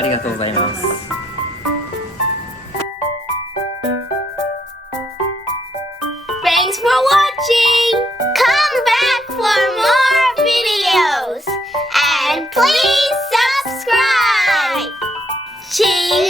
ありがとうございます。Thanks for watching! Come back for more videos! And please subscribe! Ching!